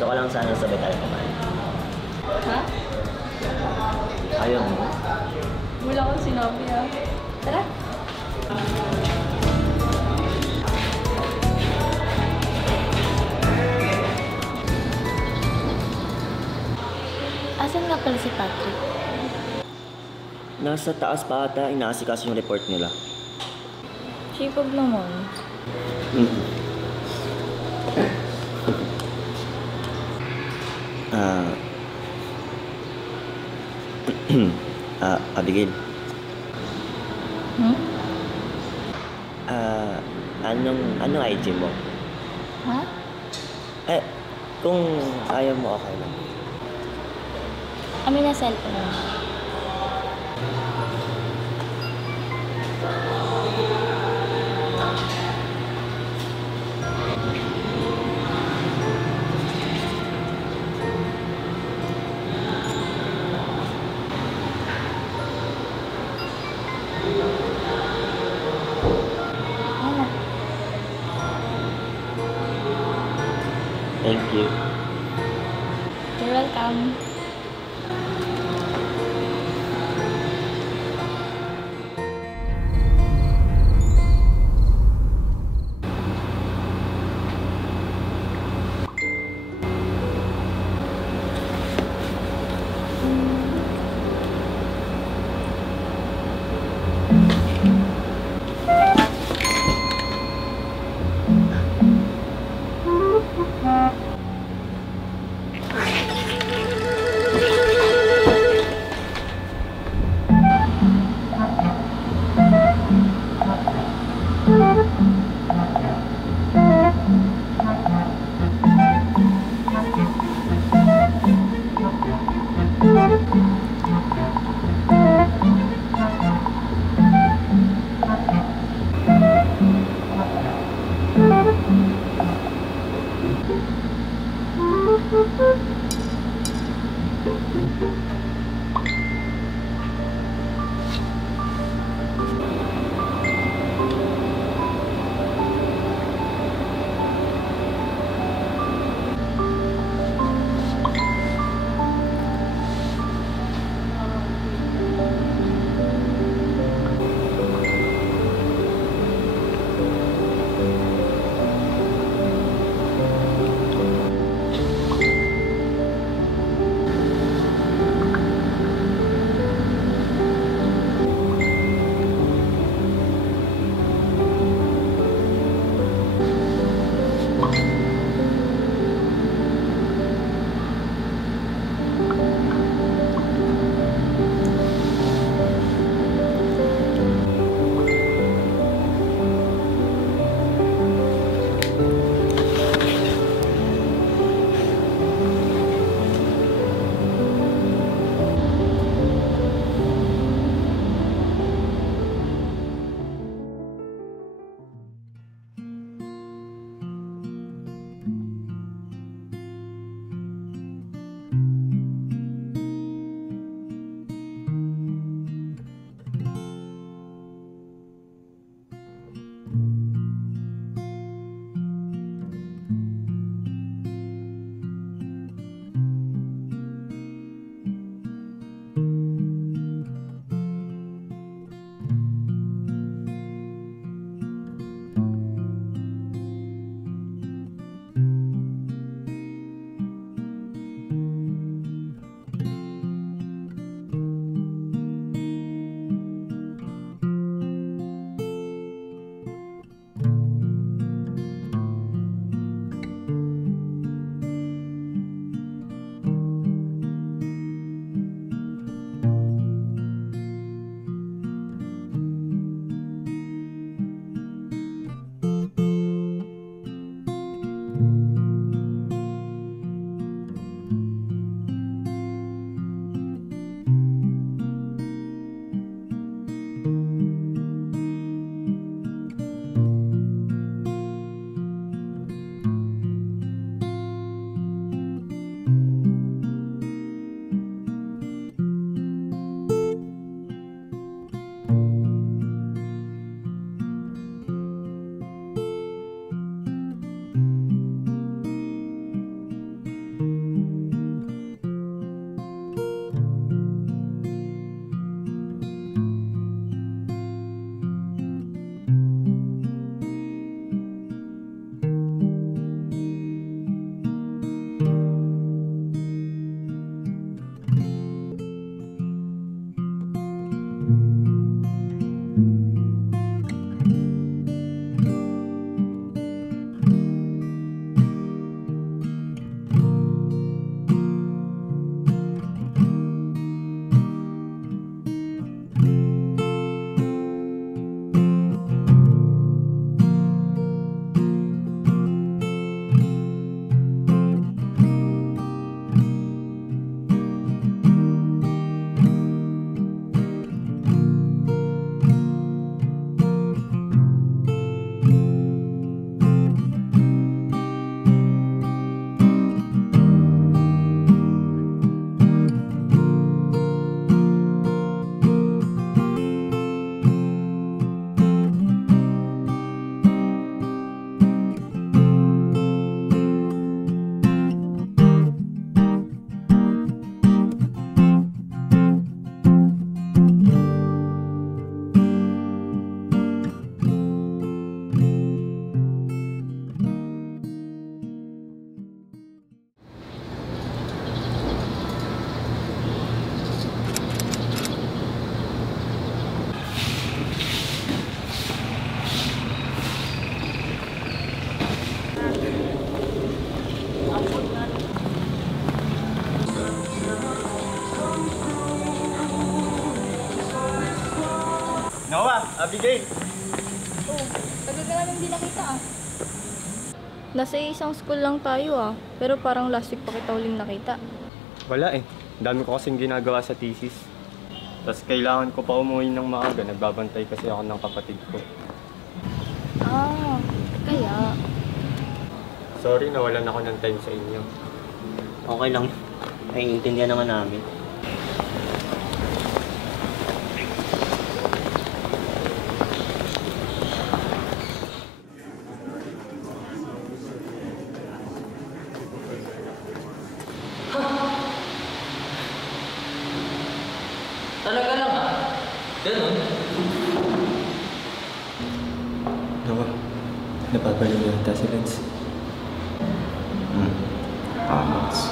Gusto ko lang sana sabay tayo kumain. Ha? Ayaw mo? Wala akong sinabi ah. Tara. Asan nga pala si Patrick? Nasa taas pa ata, inaasikas yung report nila. Sipag naman. Abigail. Hmm? Anong IG mo? Ha? Kung ayaw mo, okay lang. Amin na cellphone mo. Thank you. You're welcome. Noah, Abigail! Oh, tagal ka namin hindi nakita ah. Nasa isang school lang tayo ah. Pero parang last week pa kita uling nakita. Wala eh. Dami ko kasing ginagawa sa thesis. Tapos kailangan ko pa umuwi ng maaga. Nagbabantay kasi ako ng kapatid ko. Ah, kaya. Sorry, nawalan ako ng time sa inyo. Okay lang. Naiintindihan naman namin. Talaga lang ah. Ganun. Noah, napapaliw na yata si Lance. Lance.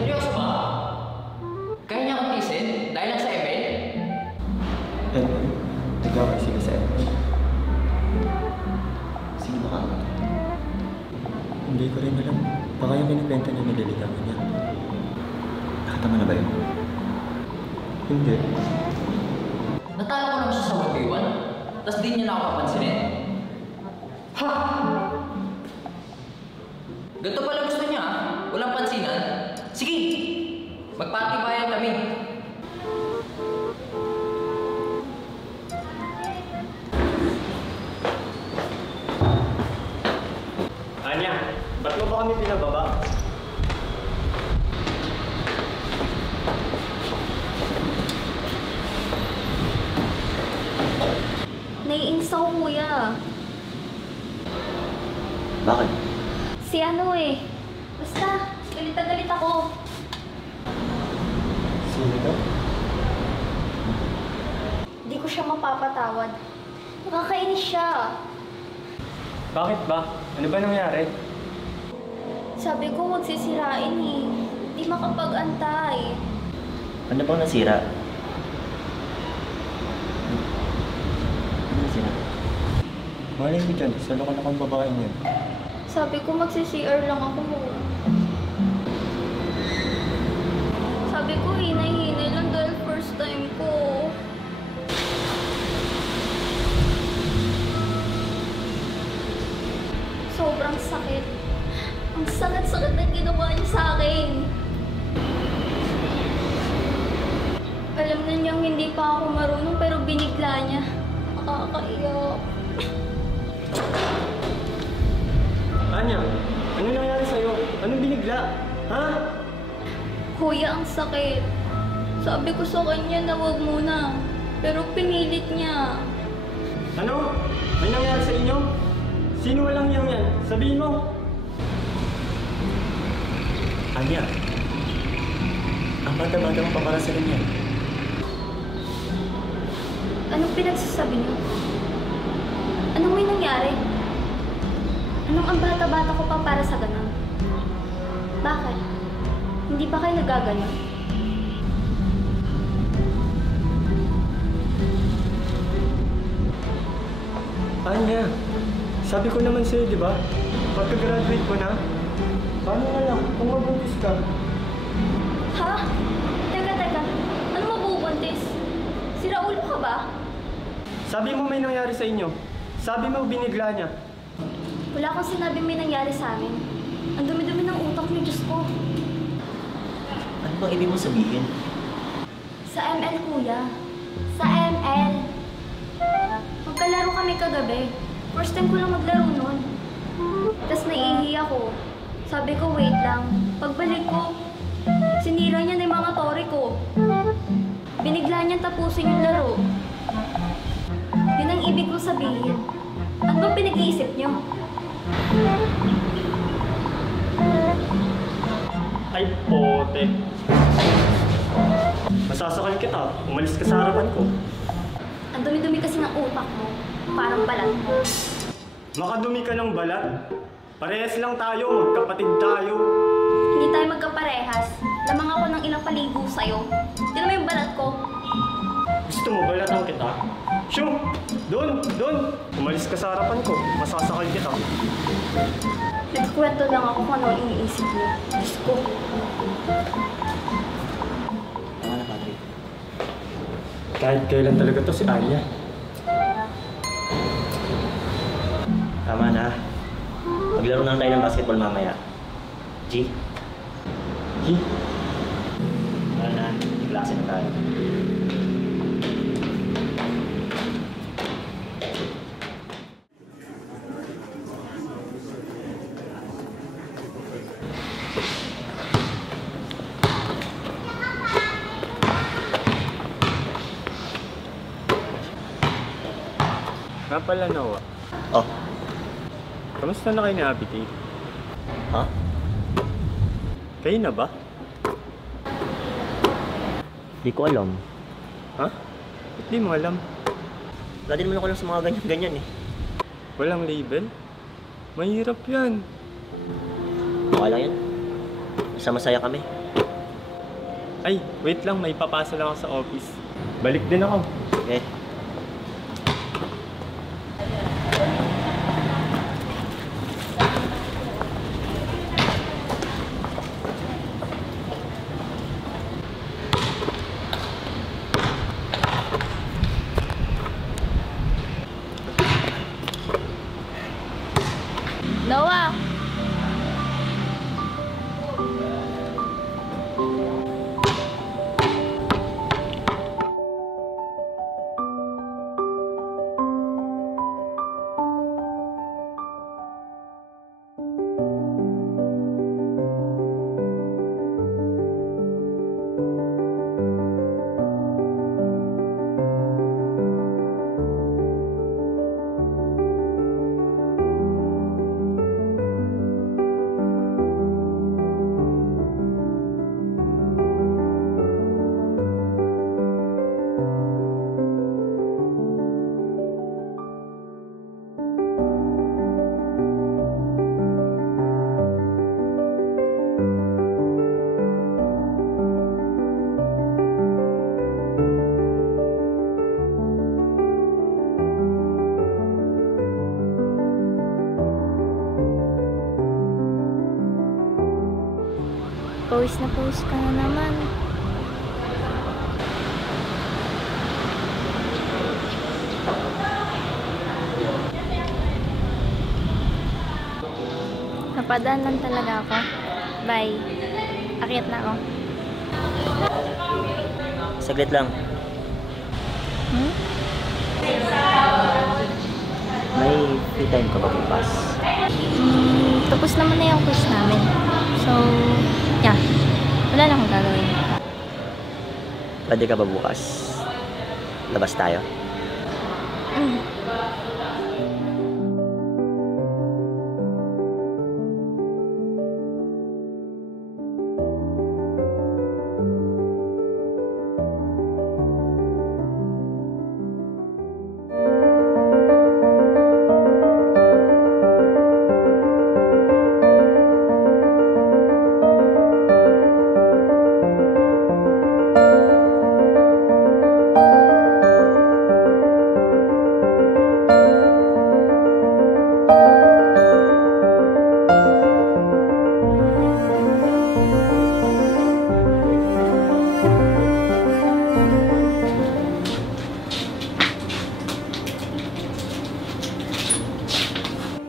Seryoso ba? Kaya niya akong tisin dahil lang sa ML? Anyway, nag-away sila sa ML. Sino ba ka? Hindi ko rin alam. Baka yung binibenta niya nililigawan niya. Nakita mo na ba yun? Hindi. Natalo ko naman siya sa 1v1. Tapos di niya na ako papansinin. Ha! Ganito pala gusto niya ah. Walang pansinan. Sige! Magpatibayan kami. Anya, ba't mo ba kami pinababa? Naiinis ako kuya. Bakit? Si ano eh. Basta, galit na galit ako. Sino to? Hindi ko siya mapapatawad. Nakakainis siya. Bakit ba? Ano ba nangyari? Sabi ko huwag sisirain eh. Hindi makapag-antay. Ano bang nasira? Ano nasira? Malay mo dyan, salo ka na kang babae niyan. Sabi ko magsi-CR lang ako. Sabi ko hinay-hinay lang dahil first time ko. Sobrang sakit. Ang sakit-sakit na ginawa niya sa akin. Alam na niyang hindi pa ako marunong pero binigla niya. Nakakaiyak. Anya, ano nangyari sa'yo? Anong binigla? Ha? Kuya, ang sakit. Sabi ko sa kanya na wag muna. Pero pinilit niya. Ano? May nangyari sa inyo? Sino walang yang yan? Sabihin mo! Anya, ang bata-bata mo pa para sa ganyan. Anong pinagsasabi niyo? Anong may nangyari? Anong ang bata-bata ko pa para sa ganun? Bakit? Hindi ba kayo nagagano? Anya, sabi ko naman sa'yo, di ba? Pagka-graduate ko na, paano na lang kung mabuntis ka? Ha? Teka. Ano mabubuntis? Sira ulo ka ba? Sabi mo may nangyari sa inyo. Sabi mo binigla niya. Wala kang sinabing may nangyari sa amin. Ang dumi-dumi ng utak niyo, Diyos ko. Ano bang ibig mo sabihin? Sa ML, kuya. Sa ML. Magkalaro kami kagabi. First time ko lang maglaro nun. Tapos naiihi ako. Sabi ko, wait lang. Pagbalik ko, sinira niya na yung mga tori ko. Binigla niya tapusin yung laro. Yun ang ibig ko sabihin. Ano bang pinag-iisip niyo? Ay, pote. Masasakal kita. Umalis ka sa harapan ko. Ang dumi-dumi kasi ng utak mo. Parang balat mo. Makadumi ka ng balat. Parehas lang tayo. Magkapatid tayo. Hindi tayo magkaparehas. Lamang ako ng ilang paligo sa'yo. Tignan mo yung balat ko. Gusto mo balatan kita? Shoo! Doon! Umalis ka sa harapan ko. Masasakal kita. Nagkwento lang ako kung ano ang iniisip niya. Diyos ko. Tama na, Patrick. Kahit kailan talaga to si Anya. Tama na. Maglaro na lang tayo ng basketball mamaya. G? Hi? Tara na. May klase na tayo. Nga pala, Noah. Oh, Kamusta na kayo ni Abby Kate? ha? Kayo na ba? Di ko alam. Ha? Ba't di mo alam? Wala din naman ako alam sa mga ganyan-ganyan eh. Walang label? Mahirap yan. Okay lang yan. Basta masaya kami. Ay, wait lang. May papasa lang ako sa office. Balik din ako. Okay. Noah! Pawis na pawis ka na naman. Napadaan lang talaga ako. Bye. Akyat na ako. Saglit lang. Hmm? May free time ka ba bukas? Tapos naman na yung quiz namin. So, yeah. Wala na akong gagawin. Pwede ka ba bukas? Labas tayo? Mm.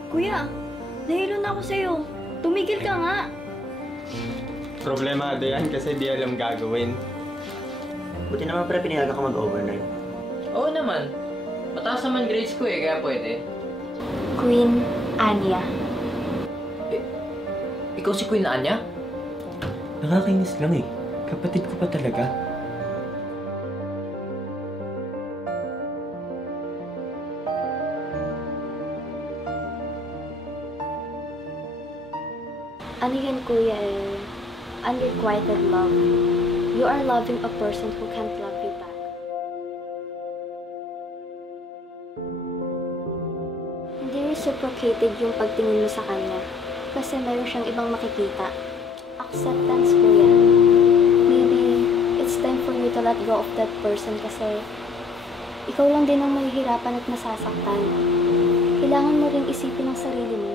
Kuya, nahilo na ako sa'yo. Tumigil ka nga. Problemado yan kasi di alam gagawin. Buti naman pre, pinayagan ka mag-overnight. Oo naman. Mataas naman grades ko kaya pwede. Queen Anya. Ikaw si Queen Anya? Nakakainis lang eh. Kapatid ko pa talaga. Ano yan, kuya, unrequited love. You are loving a person who can't love you back. Hindi reciprocated yung pagtingin mo sa kanya. Kasi meron siyang ibang makikita. Acceptance, kuya. Maybe it's time for you to let go of that person kasi ikaw lang din ang mahihirapan at masasaktan. Kailangan mo rin isipin ang sarili mo.